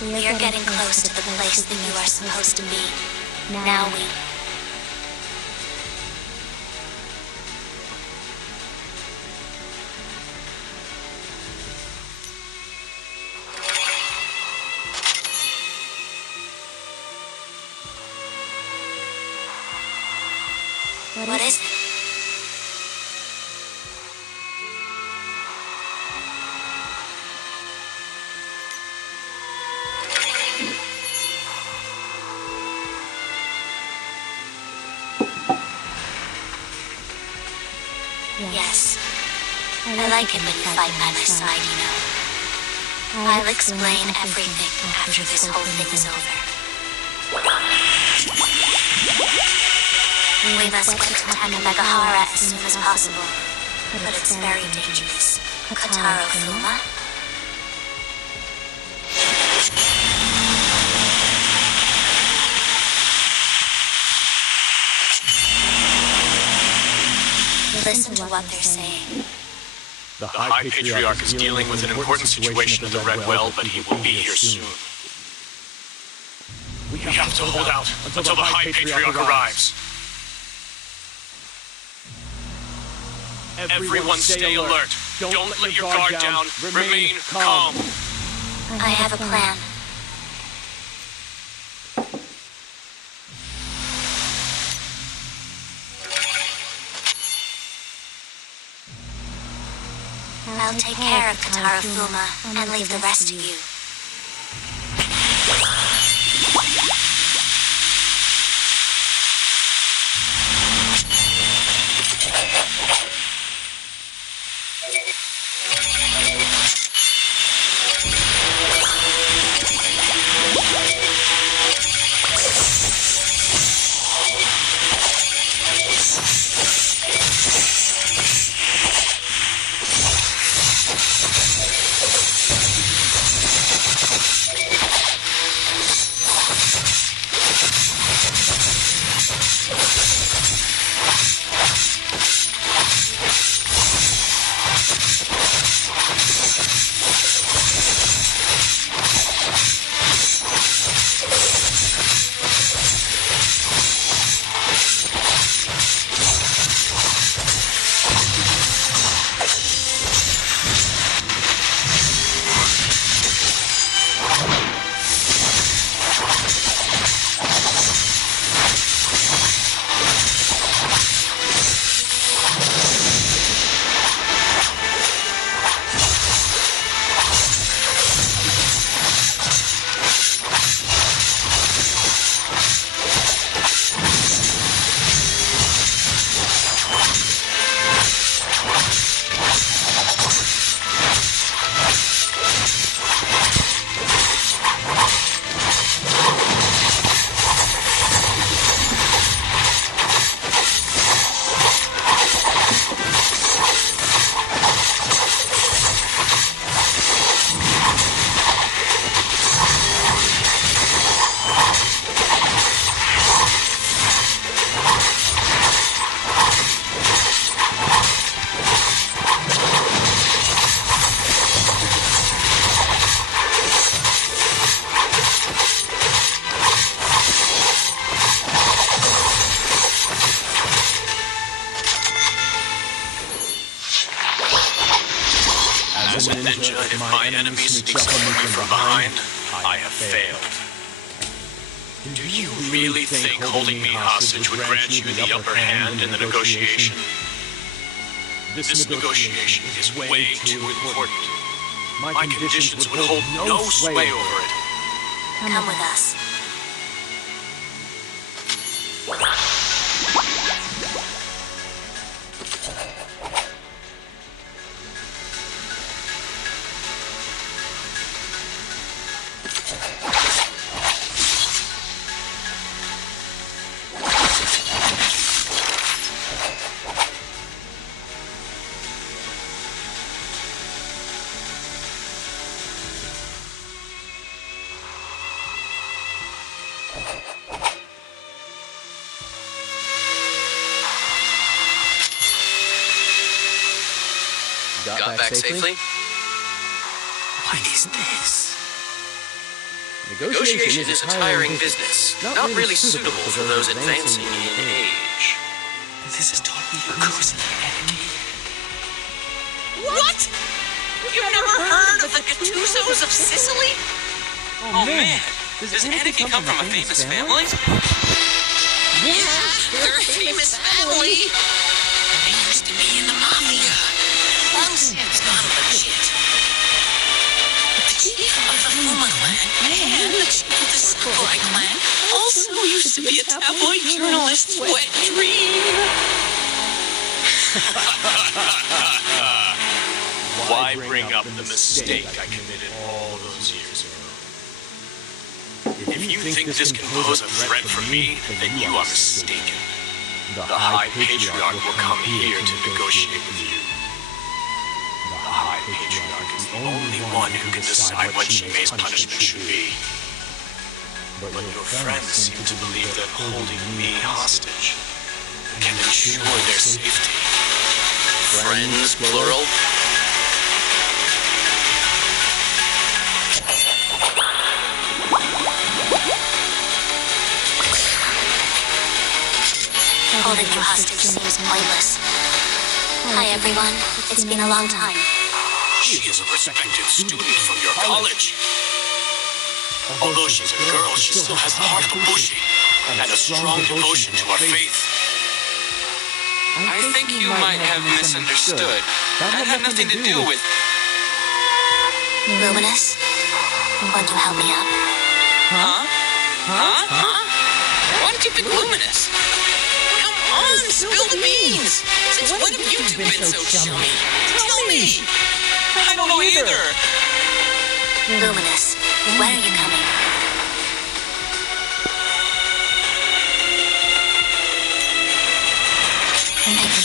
We are getting close to the place that you are supposed to be. Now we... What is it? Yes. I like it when you fight by my side, you know. I'll explain everything after this whole thing is over. We must get to Takamegahara as soon as possible. But it's very dangerous. Kotaro Fuma? Listen to what they're saying. The High Patriarch is dealing with an important situation at the Red Well, but he will be here soon. We have to hold out until the High Patriarch arrives. Everyone stay alert. Don't let your guard down. Remain calm. I have a plan. I'll take care of Kotaro Fuma and leave the rest to you. As a ninja, if my enemy sneaks up on me from behind, I have failed. Do you really think holding me hostage would grant you the upper hand in the negotiation? This negotiation is way too important. My conditions would hold no sway over it. Come with us. Got back safely? What is this? Negotiation is a tiring business, not really suitable for those advancing in age. This is totally cozy enemy. What? You've never heard of the Gattusos of Sicily? Oh man, does Anakin come from a famous family? Yeah, they're a famous family. They used to be in the Mafia. Long since gone legit. The chief of the Fuma clan and the chief of the Sakurai clan also used to be a tabloid journalist's wet dream. Why bring up the mistake I committed all those years ago? If you think this can pose a threat for me, then you are mistaken. The High Patriarch will come here to negotiate with you. The High Patriarch is the only one who can decide what Jime's punishment should be. But your friends seem to believe that holding me hostage can ensure their safety. Friends, plural? Holding you hostage seems pointless. Hi, everyone. It's been a long time. She is a respected student from your college. Although she's a girl, she still has the heart of a Bushi and a strong devotion to our faith. I think you might have misunderstood. That had nothing to do with... Luminous, won't you help me out? Huh? Why did you pick Luminous? Come on, spill the beans. Since when have you two been so chummy? Tell me. I don't know either. Luminous, when are you coming? Thank you.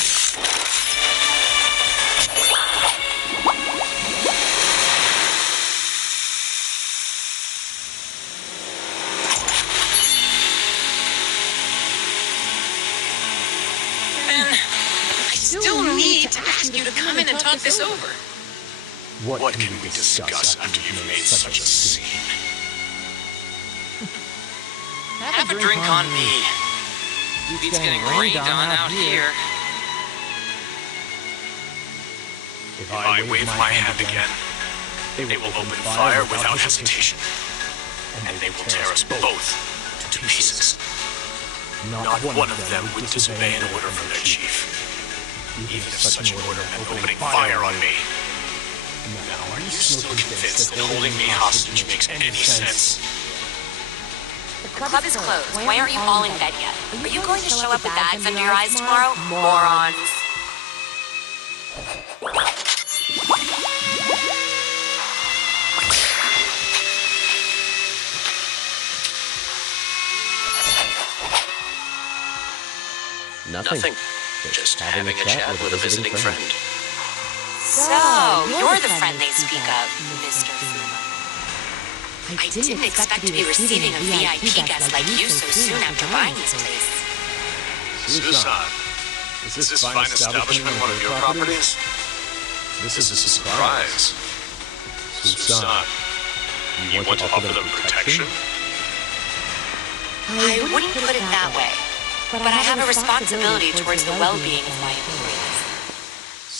Ben, I still need to ask you to come in and talk this over. What can we discuss after you've made such a scene? Have a drink on me. Beats getting rained on out here. If I wave my hand again, they will open fire without hesitation, and they will tear us both to pieces. Not one of them would disobey an order from their chief, even if such an order meant opening fire on me. Now, are you still convinced that holding me hostage makes any sense? The club is closed. Why aren't you all in bed yet? Are you going to show up with bags under your eyes tomorrow? Morons. Nothing. Just having a chat with a visiting friend. So, you're the friend they speak of, Mr. Fuma. I didn't expect to be receiving a VIP guest like you so soon after buying this place. Susan, is this fine establishment one of your properties? This is a surprise. Susan, you want to offer them protection? I wouldn't put it that way, but I have a responsibility towards the well-being of my employees.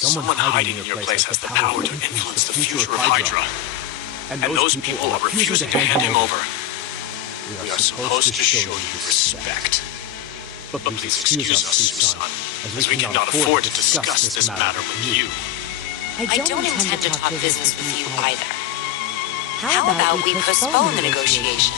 Someone hiding in your place has the power to influence the future of Hydra. And those people are refusing to hand him over. We are supposed to show you respect. But please excuse us, Susan, as we cannot afford to discuss this matter with you. I don't intend to talk business with you either. How about we postpone the negotiation?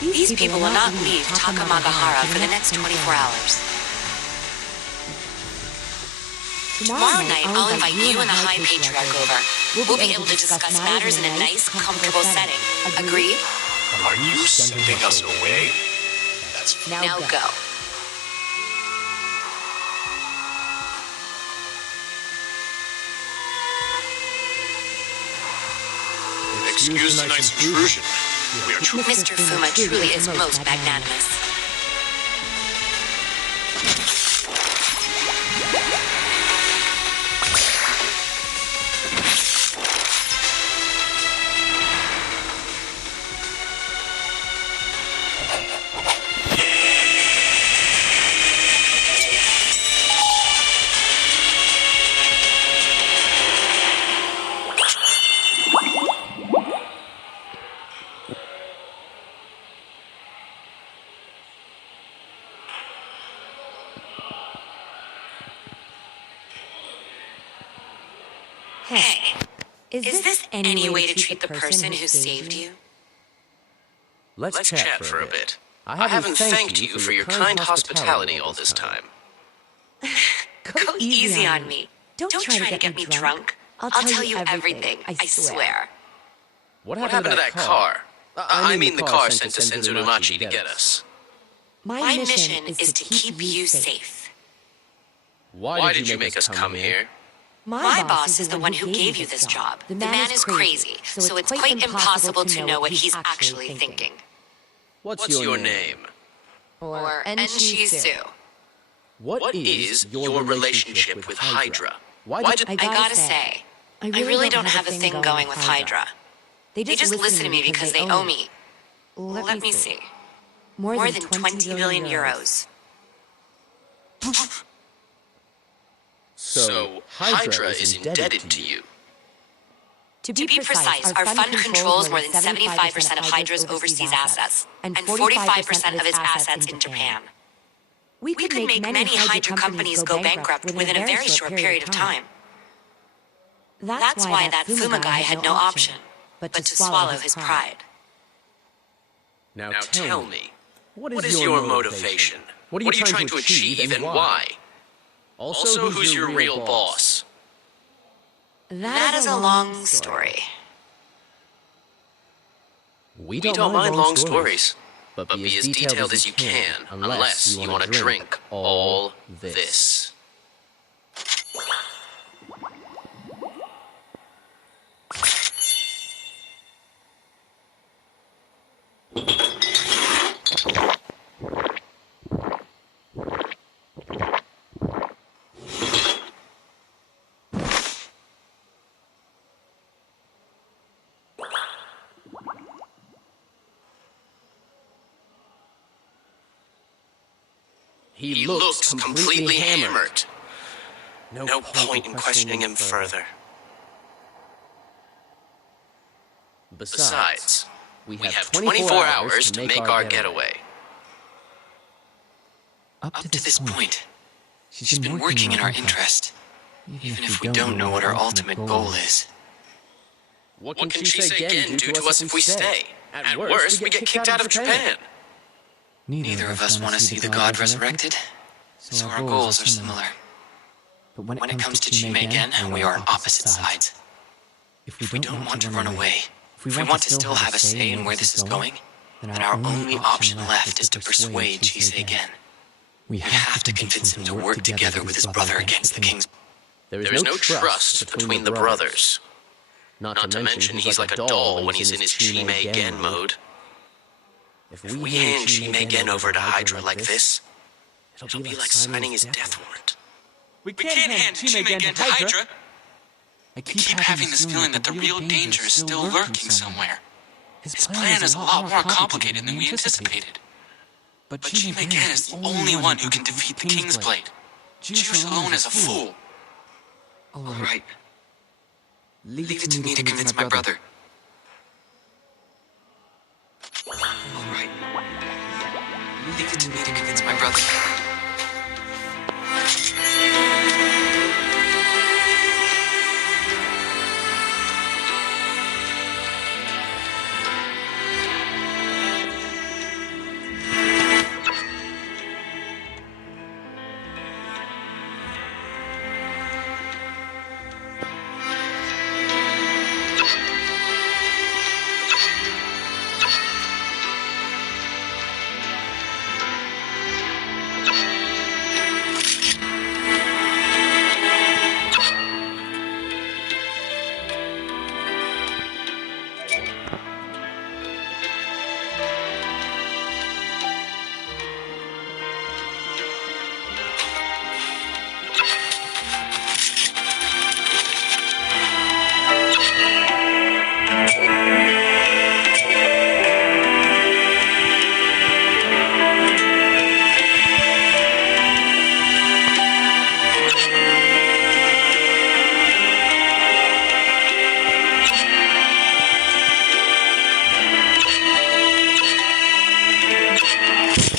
These people will not leave Takamagahara for the next 24 hours. Tomorrow night, I'll invite you and the High Patriarch over. We'll be able to discuss matters in a nice, comfortable setting. Agreed? Are you sending us away? That's Now go. excuse tonight's intrusion. We are Mr. Fuma truly is most magnanimous. Hey, is this any way to treat the person who saved you? Let's chat for a bit. I haven't thanked you for your kind hospitality all this time. Go easy on me. Don't try to get me drunk. I'll tell you everything, I swear. What happened to that car? I mean the car sent to Senzurumachi to get us. My mission is to keep you safe. Why did you make us come here? My boss is the one who gave you this job. The man is crazy, so it's quite impossible to know what he's actually thinking. What's your name? Or Enshisu. What is your relationship with Hydra? I gotta say, I really don't have a thing going with Hydra. They just listen to me because they owe me. Let me see. More than 20 billion euros. So, Hydra is indebted to you. To be precise, our fund controls more than 75% of Hydra's overseas assets, and 45% of its assets in Japan. We could make many Hydra companies go bankrupt within a very short period of time. That's why that Fuma guy had no option but to swallow his pride. Now tell me, what is your motivation? What are you trying to achieve and why? Also, who's your real boss? That is a long story. We don't mind long stories, but be as detailed as you can, unless you want to drink all this. He looks completely hammered. No point in questioning him further. Besides, we have 24 hours to make our getaway. Up to this point, she's been working in our interest, even if we don't know what our ultimate goal is. What can Chiseigen do to us if we stay? At worst, we get kicked out of Japan. Neither of us want to see the god resurrected, so our goals are similar. But when it comes to Jimeigen, we are on opposite sides. If we don't want to run away, if we want to still have a say in where this is going, then our only option left is to persuade Chiseigen. We have to convince him to work together with his brother against the king's... There is no trust between the brothers. Not to mention he's like a doll when he's in his Jimeigen mode. If we hand Jimeigen over to Hydra like this, it'll be like signing his death warrant. We can't hand Jimeigen to Hydra! I keep having this feeling that the real danger is still lurking somewhere. His plan is a lot more complicated than we anticipated. But Jimeigen is the only one who can defeat the King's Blade. Juice alone is a fool. Alright. Leave it to me to convince my brother. Alright. Leave it to me to convince my brother. You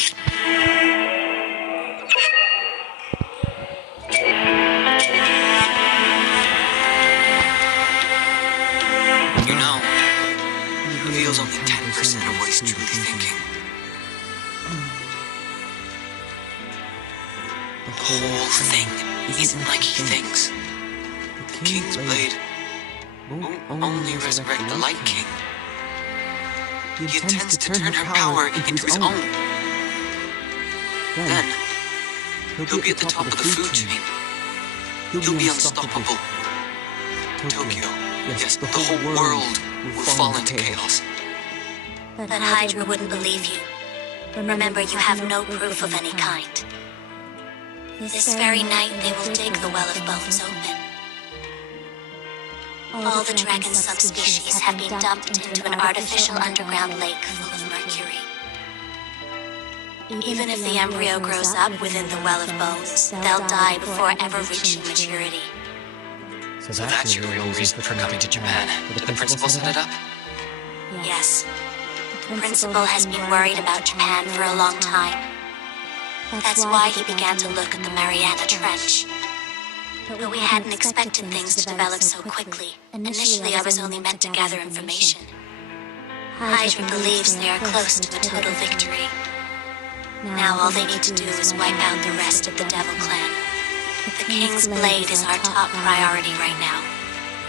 know, he reveals only 10% of what he's truly thinking. The whole thing isn't like he thinks. The King's Blade won't only resurrect the Light King. He intends to turn her power into his own. Then, he'll be at the top of the food chain. He'll be unstoppable. Tokyo, yes, the whole world will fall into chaos. But Hydra wouldn't believe you. Remember, you have no proof of any kind. This very night, they will dig the Well of Bones open. All the dragon subspecies have been dumped into an artificial underground lake full of mercury. Even if the embryo grows up within the Well of Bones, they'll die before ever reaching maturity. So that's your real reason for coming to Japan. Did the principal set it up? Yes. The principal has been worried about Japan for a long time. That's why he began to look at the Mariana Trench. But we hadn't expected things to develop so quickly. Initially, I was only meant to gather information. Hydra believes they are close to a total victory. Now all they need to do is wipe out the rest of the Devil Clan. The King's Blade is our top priority right now.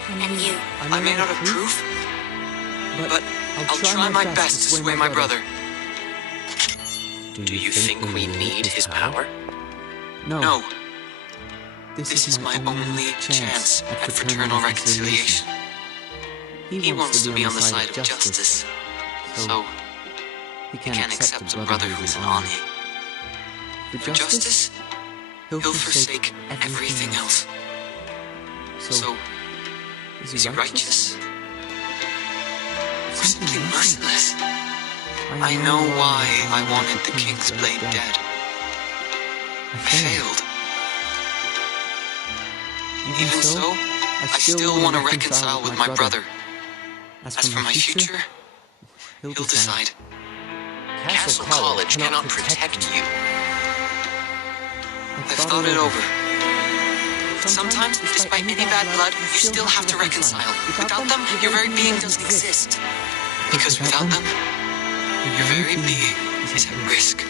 And you. I may not have proof, but I'll try my best to sway my brother. Do you think we need his power? No. This is my only chance at fraternal reconciliation. He wants to be on the side of justice, so he can't accept a brother who's an Oni. For justice, he'll forsake everything else. So, is he righteous? Or simply merciless? I know why I wanted the King's Blade dead. I failed. Even so, I still want to reconcile with my brother. As for my future, he'll decide. Castle College cannot protect you. I've thought it over. Sometimes, despite any bad blood, you still have to reconcile. Without them, your very being doesn't exist. Because without them, your very being is at risk.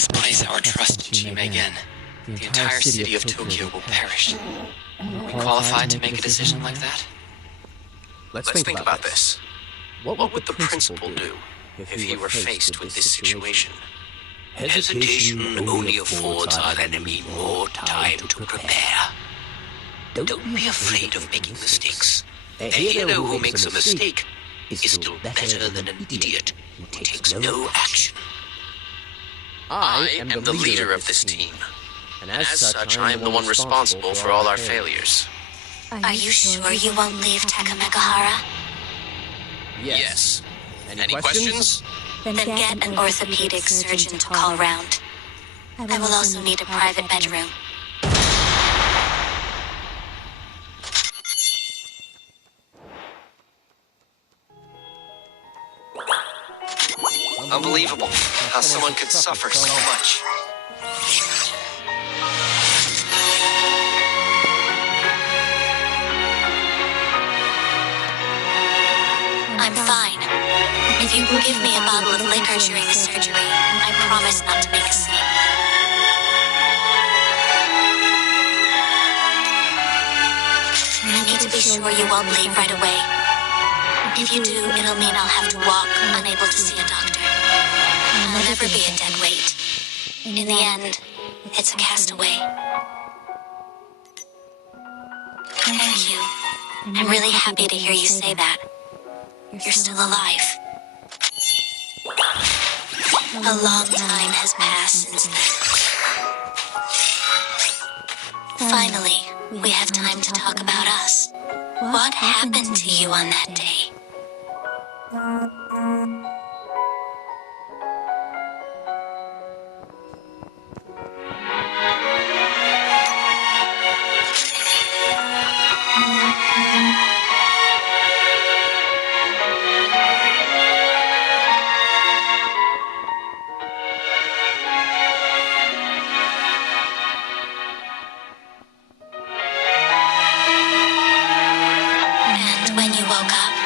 misplace our trust in Chi-Mei-gen, the entire city of Tokyo will perish. Are we qualified to make a decision like that? Let's think about this. What would the principal do if he were faced with this situation? Hesitation only affords our enemy more time to prepare. Don't be afraid of making mistakes. A hero who makes a mistake is still better than an idiot who takes no action. I am the leader of this team, and as such, I am the one responsible for all our failures. Are you sure you won't leave Takamegahara? Yes. Any questions? Then get an orthopedic surgeon to call round. I will also need a private bedroom. Unbelievable how someone could suffer so much. I'm fine. If you will give me a bottle of liquor during the surgery, I promise not to make a scene. I need to be sure you won't leave right away. If you do, it'll mean I'll have to walk, unable to see a doctor. I'll never be a dead weight. In the end, it's a castaway. Thank you. I'm really happy to hear you say that. You're still alive. A long time has passed since then. Finally, we have time to talk about us. What happened to you on that day? And when you woke up,